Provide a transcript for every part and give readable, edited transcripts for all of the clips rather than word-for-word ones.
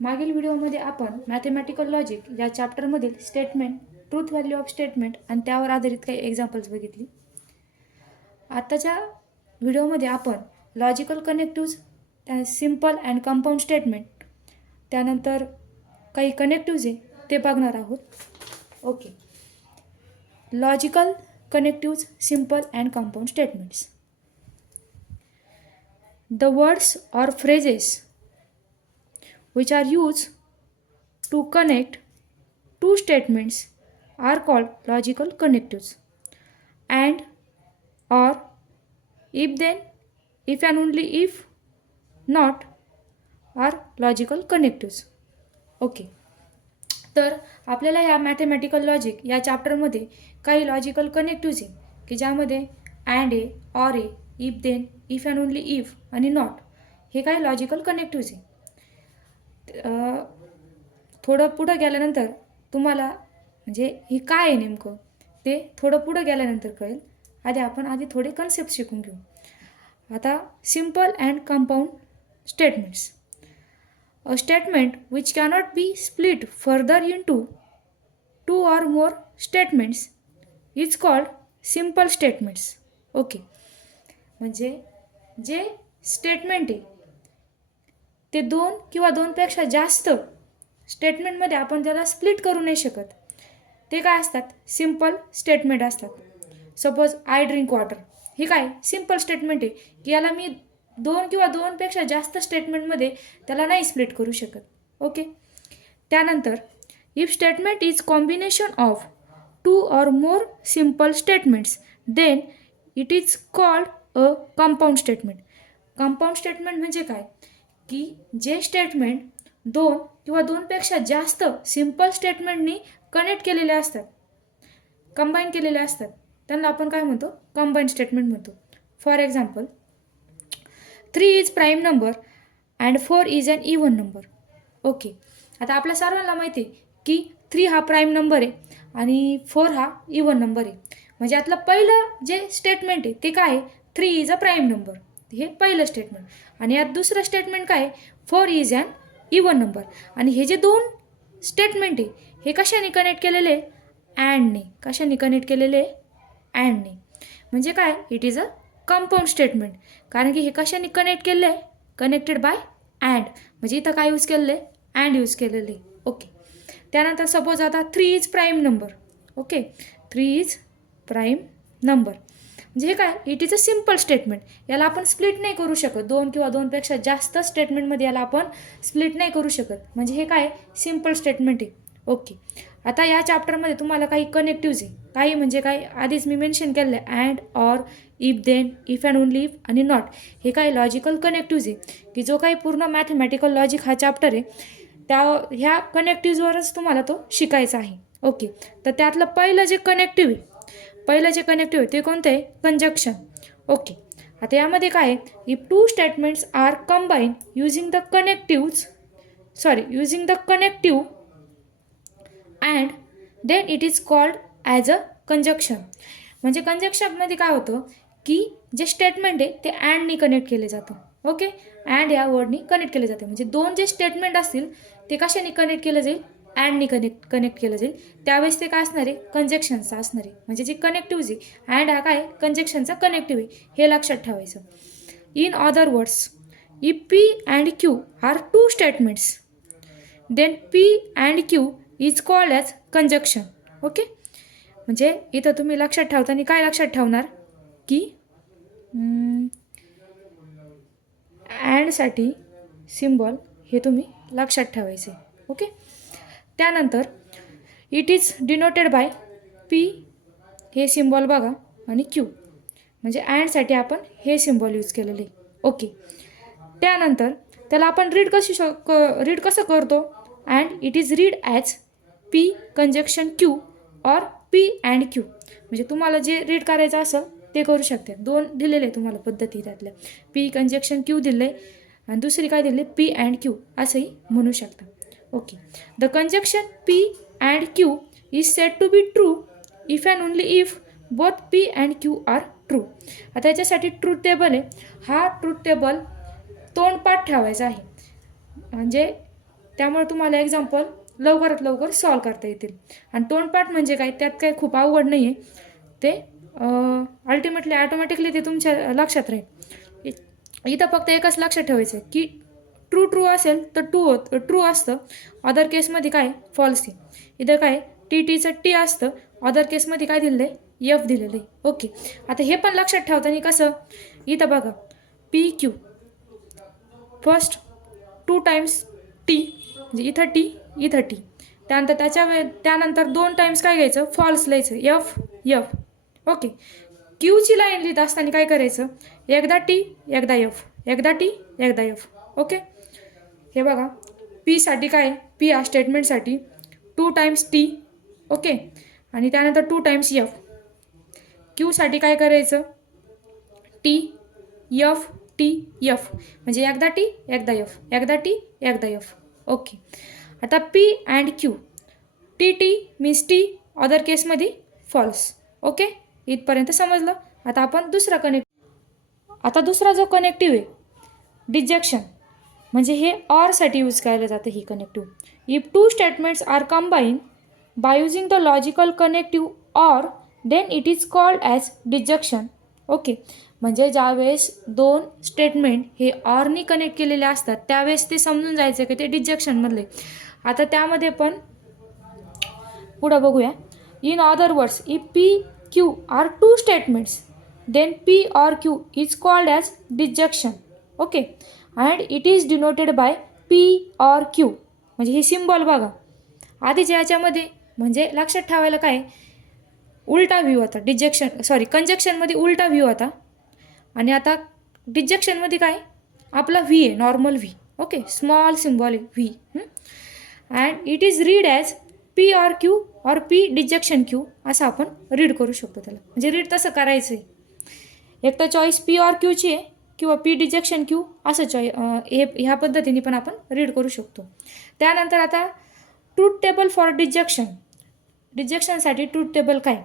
मागील व्हिडिओमध्ये आपण मॅथमॅटिकल लॉजिक या चॅप्टरमधील statement, truth value of statement आणि त्यावर आधारित काही एक्झाम्पल्स बघितली. आताच्या व्हिडिओमध्ये आपण लॉजिकल कनेक्टिव्ज, त्या सिम्पल अँड कंपाऊंड स्टेटमेंट, त्यानंतर काही कनेक्टिव्ज आहे ते बघणार आहोत. Okay. Logical connectives, simple and compound statements. The words or phrases which are used to connect two statements are called logical connectives. And, or, if then, if and only if, not are logical connectives. Okay. तर आपल्याला ह्या mathematical logic या चॅप्टरमध्ये काही logical कनेक्टिव्ज आहे की ज्यामध्ये and आहे, or आहे, if then, if and only if आणि नॉट हे काही लॉजिकल कनेक्टिव्ज आहे. थोडं पुढं गेल्यानंतर तुम्हाला म्हणजे हे काय आहे नेमकं ते थोडं पुढं गेल्यानंतर कळेल. आधी थोडे कन्सेप्ट शिकून घेऊ. आता simple and compound statements. A statement which cannot be split further into two or more statements is called simple statements. Okay. म्हणजे जे स्टेटमेंट आहे ते दोन किंवा दोनपेक्षा जास्त स्टेटमेंटमध्ये आपण त्याला स्प्लिट करू नाही शकत. ते काय असतात? सिम्पल स्टेटमेंट असतात. सपोज आय ड्रिंक वॉटर, हे काय सिम्पल स्टेटमेंट आहे की याला मी दोन किंवा दोनपेक्षा जास्त स्टेटमेंटमध्ये त्याला नाही स्प्लिट करू शकत. ओके. त्यानंतर if statement is combination of two or more simple statements then it is called a compound statement. Compound statement म्हणजे काय की जे स्टेटमेंट दोन किंवा दोनपेक्षा जास्त सिम्पल स्टेटमेंटनी कनेक्ट केलेले असतात, कंबाईन केलेले असतात, त्यांना आपण काय म्हणतो? कंबाईन स्टेटमेंट म्हणतो. For example, 3 is prime number and 4 is an even number. Okay. आता आपल्या सर्वांना माहिती आहे की 3 हा प्राईम नंबर आहे आणि 4 हा इव्हन नंबर आहे. म्हणजे यातलं पहिलं जे स्टेटमेंट आहे ते काय आहे? 3 इज अ प्राईम नंबर, हे पहिलं स्टेटमेंट. आणि यात दुसरं स्टेटमेंट काय आहे? 4 इज अन इव्हन नंबर. आणि हे जे दोन स्टेटमेंट आहे हे कशाने कनेक्ट केलेले? अँडने. कशाने कनेक्ट केलेले? अँडने. म्हणजे काय? It is a compound statement. कारण की हे कशाने कनेक्ट केलं आहे? Connected by and. म्हणजे इथं काय यूज केलेलं आहे? अँड यूज केलेलं आहे. ओके. त्यानंतर सपोज आता 3 is prime number. Okay. 3 is prime number म्हणजे हे काय? It is a simple statement. याला आपण स्प्लिट नाही करू शकत. दोन किंवा दोनपेक्षा जास्त स्टेटमेंटमध्ये याला आपण स्प्लिट नाही करू शकत. म्हणजे हे काय? सिम्पल स्टेटमेंट आहे. ओके. आता या चॅप्टरमध्ये तुम्हाला काही कनेक्टिव्ज आहे. काही म्हणजे काय? आधीच मी मेन्शन केलं आहे. And, or, if then, if and only if आणि नॉट हे काही लॉजिकल कनेक्टिव्ज आहे की जो काही पूर्ण मॅथमॅटिकल लॉजिक हा चॅप्टर आहे ह्या कनेक्टिव्जवरच तुम्हाला तो शिकायचा आहे. ओके. तर त्यातलं पहिलं जे कनेक्टिव्ह आहे ते कोणतं आहे? कंजक्शन. ओके. आता यामध्ये काय आहे? If two statements are combine using the connective and then it is called as a conjunction. म्हणजे कंजक्शनमध्ये काय होतं की जे स्टेटमेंट आहे ते अँडनी कनेक्ट केले जातं. ओके. अँड या वर्डनी कनेक्ट केले जाते. म्हणजे दोन जे स्टेटमेंट असतील ते कशाने कनेक्ट केलं जाईल? अँडनी कनेक्ट केलं जाईल. त्यावेळेस ते काय असणार आहे? कंजक्शनचा असणार आहे. म्हणजे जे कनेक्टिव्ह आहे अँड हा काय? कंजक्शनचा कनेक्टिव्ह आहे. हे लक्षात ठेवायचं. In other words, if P and Q are two statements then P and Q is called as conjunction. Okay. म्हणजे इथं तुम्ही लक्षात ठेवताना काय लक्षात ठेवणार की अँडसाठी सिम्बॉल हे तुम्ही लक्षात ठेवायचे. ओके. त्यानंतर it is denoted by P हे सिम्बॉल बघा आणि क्यू म्हणजे अँडसाठी आपण हे सिम्बॉल यूज केलेले. ओके. त्यानंतर त्याला आपण रीड कसं करतो? And it is read as P conjunction Q or P and Q. म्हणजे तुम्हाला जे रीड करायचं असेल ते करू शकते. दोन दिलेले तुम्हाला पद्धती त्यातल्या. पी कंजक्शन क्यू दिले आणि दुसरी काय दिले? पी अँड क्यू असंही म्हणू शकता. Okay. The conjunction P and Q is said to be true if and only if both P and Q are true. आता याच्यासाठी ट्रूथ टेबल आहे. हा ट्रूथ टेबल तोंडपाठ ठेवायचा आहे. म्हणजे त्यामुळे तुम्हाला एक्झाम्पल लवकरात लवकर सॉल्व करता येतील. आणि तोंडपाठ म्हणजे काय, त्यात काही खूप अवघड नाही आहे, ते अल्टिमेटली ॲटोमॅटिकली ते तुमच्या लक्षात राहील. इथं फक्त एकच लक्षात ठेवायचं आहे की ट्रू ट्रू असेल तर ट्रू असतं, अदर केसमध्ये काय फॉल्स आहे. इथं काय टीचं टी असतं, अदर केसमध्ये काय दिलेलं आहे एफ दिलेलं आहे. ओके, आता हे पण लक्षात ठेवताना कसं, इथं बघा P Q first 2 times T, म्हणजे इथं टी, त्यानंतर त्यानंतर 2 टाइम्स काय घ्यायचं फॉल्स लिहायचं एफ एफ. ओके, क्यूची लाईन लिहित असताना काय करायचं, एकदा टी एकदा एफ, एकदा टी एकदा एफ. ओके, हे बघा पीसाठी काय, पी या स्टेटमेंटसाठी 2 टाइम्स टी. ओके, आणि त्यानंतर 2 टाइम्स एफ. क्यूसाठी काय करायचं, टी एफ टी एफ, म्हणजे एकदा टी एकदा एफ, एकदा टी एकदा एफ. ओके, आता P and Q, T means T, other केसमध्ये फॉल्स. ओके, इथपर्यंत समजलं. आता आपण दुसरा जो कनेक्टिव्ह आहे डिजेक्शन, म्हणजे हे ऑरसाठी यूज केलं जातं ही connective. If 2 statements are combine by using the logical connective or then it is called as disjunction. Okay, म्हणजे ज्यावेळेस 2 स्टेटमेंट हे ऑरनी कनेक्ट केलेले असतात त्यावेळेस ते समजून जायचं की ते डिजेक्शनमधले. आता त्यामध्ये पण पुढं बघूया. In other words, if P Q are 2 statements then P or Q is called as disjunction. Okay, and it is denoted by P or Q. म्हणजे ही सिम्बॉल बघा, आधीच्या याच्यामध्ये म्हणजे लक्षात ठेवायला काय उलटा व्ह्यू होता, कंजक्शनमध्ये उलटा व्ह्यू होता, आणि आता डिजेक्शनमध्ये काय आपला व्ही आहे, normal V. Okay, small symbol आहे V. And it is read as P or Q or P disjunction Q, असं आपण रीड करू शकतो त्याला. म्हणजे रीड तसं करायचं आहे, एक तर चॉईस पी ऑर क्यूची आहे किंवा पी डिजेक्शन क्यू, असं ह्या पद्धतीने पण आपण रीड करू शकतो. त्यानंतर आता ट्रूथ टेबल फॉर डिजेक्शनसाठी ट्रूथ टेबल काय.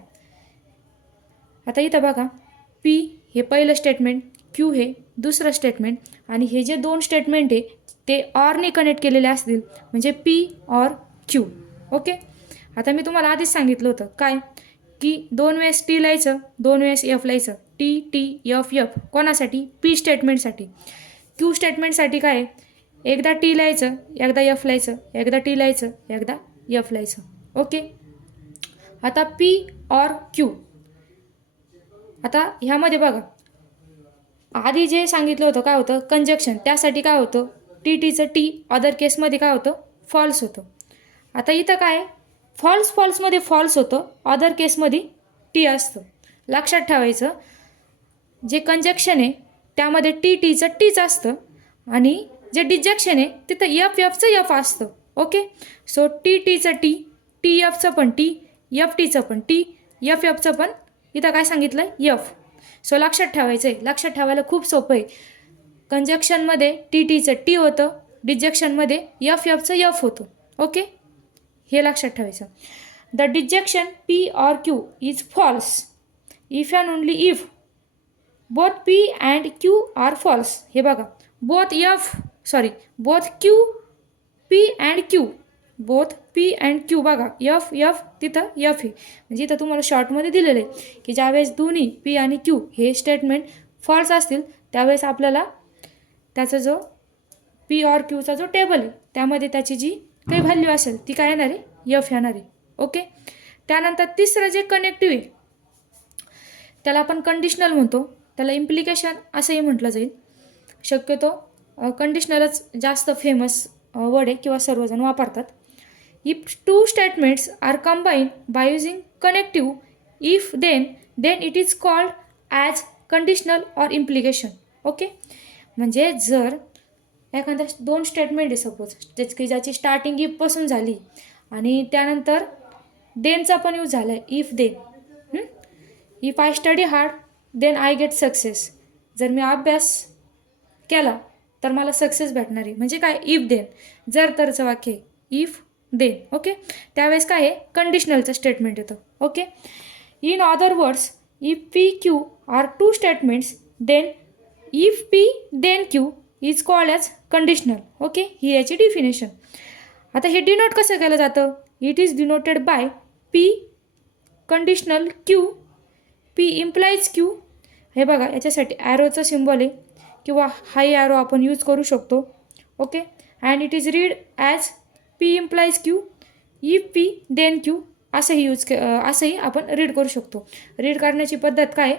आता इथं बघा पी हे पहिलं स्टेटमेंट, क्यू हे दुसरं स्टेटमेंट, आणि हे जे 2 स्टेटमेंट आहे ते ऑरने कनेक्ट केलेले असतील, म्हणजे पी ऑर क्यू. ओके, आता मी तुम्हाला आधीच सांगितलं होतं काय की 2 वेळेस टी लिहायचं, 2 वेळेस एफ लिहायचं, टी एफ एफ. कोणासाठी, पी स्टेटमेंटसाठी. क्यू स्टेटमेंटसाठी काय एकदा टी लिहायचं एकदा एफ लिहायचं, एकदा टी लिहायचं एकदा एफ लिहायचं. ओके, आता पी ऑर क्यू, आता ह्यामध्ये बघा आधी जे सांगितलं होतं काय होतं कंजक्शन, त्यासाठी काय होतं टीचं टी, अदर केसमध्ये काय होतं फॉल्स होतं. आता इथं काय फॉल्समध्ये फॉल्स होतं, अदर केसमध्ये टी असतं. लक्षात ठेवायचं जे कंजक्शन आहे त्यामध्ये टीचं टीच असतं, आणि जे डिजेक्शन आहे तिथं एफचं एफ असतं. ओके, सो टीचं टी एफचं पण टी, एफ टीचं पण टी, एफचं पण इथं काय सांगितलं एफ. सो लक्षात ठेवायचं आहे, लक्षात ठेवायला खूप सोपं आहे. कंजक्शनमध्ये टीचं टी होतं, डिजेक्शनमध्ये एफचं एफ होतं. ओके, हे लक्षात ठेवायचं. The disjunction P or Q is false if and only if both P and Q are false. हे बघा both Q P and Q, both P and Q बघा एफ तिथं एफ आहे, म्हणजे इथं तुम्हाला शॉर्टमध्ये दिलेलं आहे की ज्यावेळेस दोन्ही पी आणि क्यू हे स्टेटमेंट फॉल्स असतील त्यावेळेस आपल्याला त्याचा जो पी ऑर क्यूचा जो टेबल आहे त्यामध्ये त्याची जी काही व्हॅल्यू असेल ती काय येणार आहे एफ येणार आहे. ओके, त्यानंतर तिसरं जे कनेक्टिव्ह आहे त्याला आपण कंडिशनल म्हणतो, त्याला इम्प्लिकेशन असंही म्हटलं जाईल. शक्यतो कंडिशनलच जास्त फेमस वर्ड आहे किंवा सर्वजण वापरतात. If 2 statements are combine by using connective if then it is called as conditional or implication. Okay, म्हणजे जर एखाद्या 2 स्टेटमेंट आहे सपोज ज्याची स्टार्टिंग इफपासून झाली आणि त्यानंतर देनचा पण यूज झाला आहे, if I study hard then I get success. जर मी अभ्यास केला तर मला सक्सेस भेटणार आहे, म्हणजे काय इफ देन, जर तरचं वाक्य आहे इफ देन. ओके, त्यावेळेस काय आहे कंडिशनलचं स्टेटमेंट येतं. Okay, in other words if P Q are 2 statements then if P then Q is called as conditional. Okay, ही याची डिफिनेशन. आता हे डिनोट कसं केलं जातं? It is denoted by P conditional Q, P implies Q. हे बघा, याच्यासाठी ॲरोचं सिम्बॉल आहे किंवा हाय ॲरो आपण यूज करू शकतो. Okay. And it is read as P implies Q, if P then Q असंही आपण रीड करू शकतो. रीड करण्याची पद्धत काय?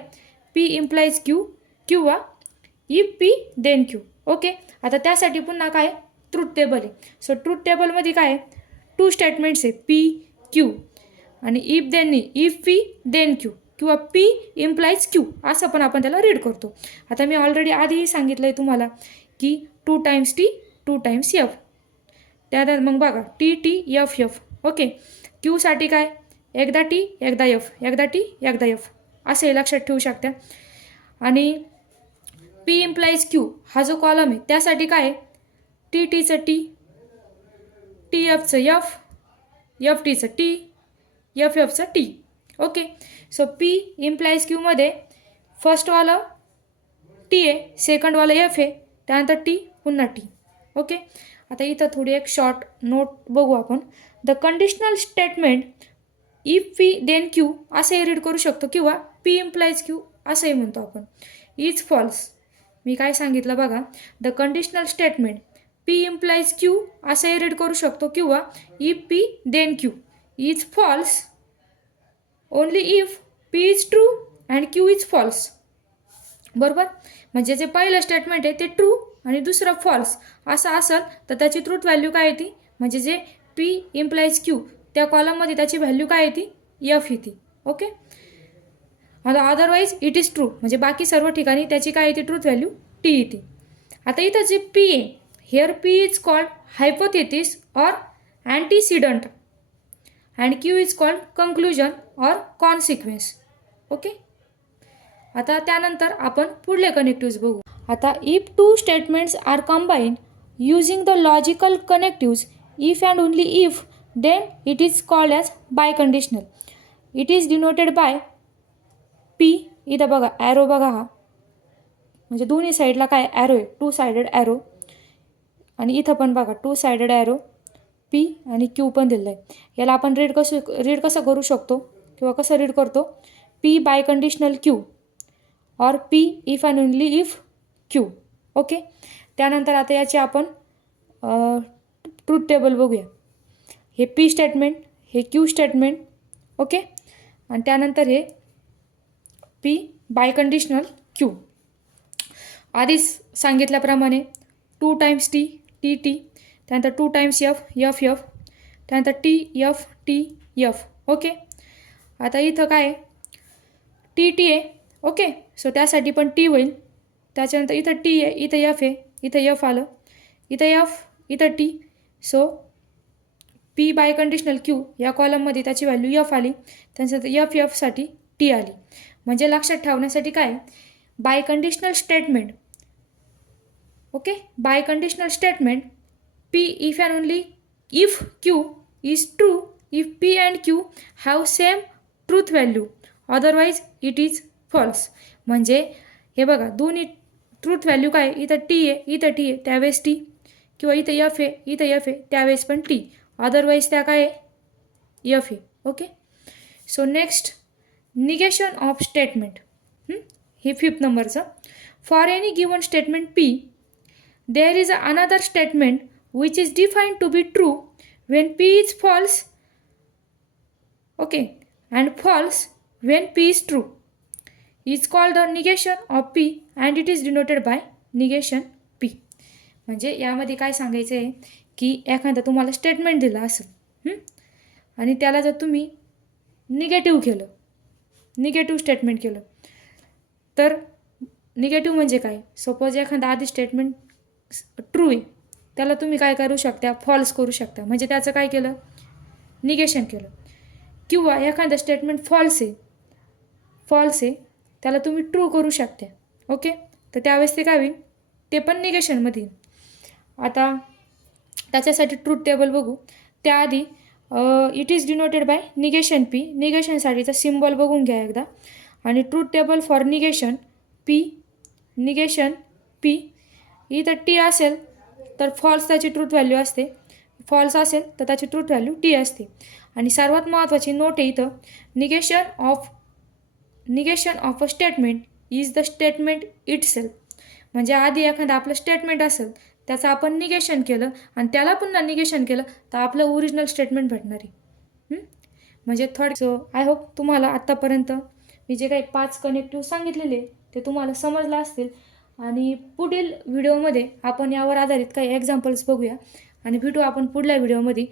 पी इम्प्लाइज क्यू किंवा if P then Q. Okay. आता त्यासाठी पुन्हा काय? ट्रूथ टेबल आहे. सो ट्रूथ टेबलमध्ये काय आहे? 2 स्टेटमेंट्स आहे, पी क्यू. आणि इफ पी देन क्यू किंवा पी इम्प्लाइज क्यू असं पण आपण त्याला रीड करतो. आता मी ऑलरेडी आधीही सांगितलं आहे तुम्हाला की 2 टाइम्स टी 2 टाइम्स एफ. त्यानंतर मग बघा T T F F. Okay. क्यूसाठी काय? एकदा टी एकदा एफ, एकदा टी एकदा एफ असे लक्षात ठेवू शकता. आणि पी इम्प्लाइज क्यू हा जो कॉलम आहे त्यासाठी काय आहे? टी टीचं टी, टी एफचं एफ, एफ टीचं टी, एफ एफचं T. Okay. So P implies क्यूमध्ये फर्स्टवालं टी आहे, सेकंडवालं एफ आहे, त्यानंतर टी पुन्हा टी. ओके. आता इथं थोडी एक शॉर्ट नोट बघू आपण. The conditional statement if P then Q असंही रीड करू शकतो किंवा पी इम्प्लाइज क्यू असंही म्हणतो आपण. Is false. मी काय सांगितलं बघा, the conditional statement P implies Q असंही रीड करू शकतो किंवा if P then Q is false only if P is true and Q is false. बरोबर. म्हणजे जे पहिलं स्टेटमेंट आहे ते ट्रू आणि दुसरं फॉल्स असं असेल तर त्याची ट्रूथ व्हॅल्यू काय येते? म्हणजे जे पी इम्प्लाइज क्यू त्या कॉलममध्ये त्याची व्हॅल्यू काय येते? एफ येते. ओके. आता अदरवाईज इट इज ट्रू म्हणजे बाकी सर्व ठिकाणी त्याची काय येते? ट्रूथ व्हॅल्यू टी येते. आता इथं जे पी आहे, here P is called hypothesis or antecedent and Q is called conclusion or consequence. Okay. आता त्यानंतर आपण पुढले कनेक्टिव्ज बघू. आता if 2 statements are combine using the logical connectives if and only if, then it is called as biconditional. It is denoted by P. इथं बघा arrow बघा, हा म्हणजे दोन्ही साईडला काय ॲरो आहे? 2 सायडेड ॲरो. आणि इथं पण बघा 2 सायडेड ॲरो, पी आणि क्यू पण दिलं आहे. याला आपण रीड कसं करू शकतो किंवा कसं रीड करतो? पी बाय कंडिशनल क्यू और P if and only if Q. Okay. त्यानंतर आता याचे आपण ट्रूथ टेबल बघूया. हे पी स्टेटमेंट, हे क्यू स्टेटमेंट. ओके. आणि त्यानंतर हे पी बाय कंडिशनल क्यू. आधीच सांगितल्याप्रमाणे 2 टाइम्स टी टी टी, त्यानंतर 2 टाइम्स एफ एफ एफ, त्यानंतर T F T F. Okay. आता इथं काय टी टी आहे. ओके. सो त्यासाठी पण टी होईल. त्याच्यानंतर इथं टी आहे, इथं एफ आहे, इथं एफ आलं, इथं एफ, इथं T. So P biconditional Q या कॉलममध्ये त्याची व्हॅल्यू एफ आली, त्यानंतर एफ एफसाठी टी आली. म्हणजे लक्षात ठेवण्यासाठी काय? Biconditional statement. Okay. Biconditional statement P if and only if Q is true if P and Q have same truth value, otherwise it is false. म्हणजे हे बघा दोन्ही ट्रूथ व्हॅल्यू काय? इथं टी आहे, इथं टी आहे, त्यावेळेस टी, किंवा इथं एफ आहे, इथं एफ आहे, त्यावेळेस पण टी, अदरवाईज त्या काय आहे? एफ आहे. Okay. So next negation of statement. हे 5th नंबरचं. For any given statement P there is another statement which is defined to be true when P is false. Okay. And false when P is true is called the negation of P and it is denoted by negation P. म्हणजे यामध्ये काय सांगायचं आहे की एखादं तुम्हाला statement दिलं असं आणि त्याला जर तुम्ही निगेटिव्ह केलं, निगेटिव्ह स्टेटमेंट केलं, तर निगेटिव्ह म्हणजे काय? सपोज एखादं आधी स्टेटमेंट ट्रू आहे त्याला तुम्ही काय करू शकता? फॉल्स करू शकता. म्हणजे त्याचं काय केलं? निगेशन केलं. किंवा एखादं स्टेटमेंट फॉल्स आहे त्याला तुम्ही ट्रू करू शकता. ओके. तर त्यावेळेस ते काय होईल? ते पण निगेशनमध्ये येईल. आता त्याच्यासाठी ट्रूथ टेबल बघू. त्याआधी it is denoted by negation P. निगेशनसाठीचा सिम्बॉल बघून घ्या एकदा. आणि truth table for negation P, negation P. इथं टी असेल तर फॉल्स त्याची ट्रूथ व्हॅल्यू असते, फॉल्स असेल तर त्याची ट्रूथ व्हॅल्यू टी असते. आणि सर्वात महत्त्वाची नोट आहे इथं, negation of a statement is the statement itself. म्हणजे आधी एखादं आपलं स्टेटमेंट असेल, त्याचं आपण निगेशन केलं आणि त्याला पुन्हा निगेशन केलं तर आपलं ओरिजिनल स्टेटमेंट भेटणार आहे. म्हणजे सो आय होप तुम्हाला आत्तापर्यंत मी जे काही 5 कनेक्टिव्ह सांगितलेले ते तुम्हाला समजलं असतील. आणि पुढील व्हिडिओमध्ये आपण यावर आधारित काही एक्झाम्पल्स बघूया आणि भेटू आपण पुढल्या व्हिडिओमध्ये.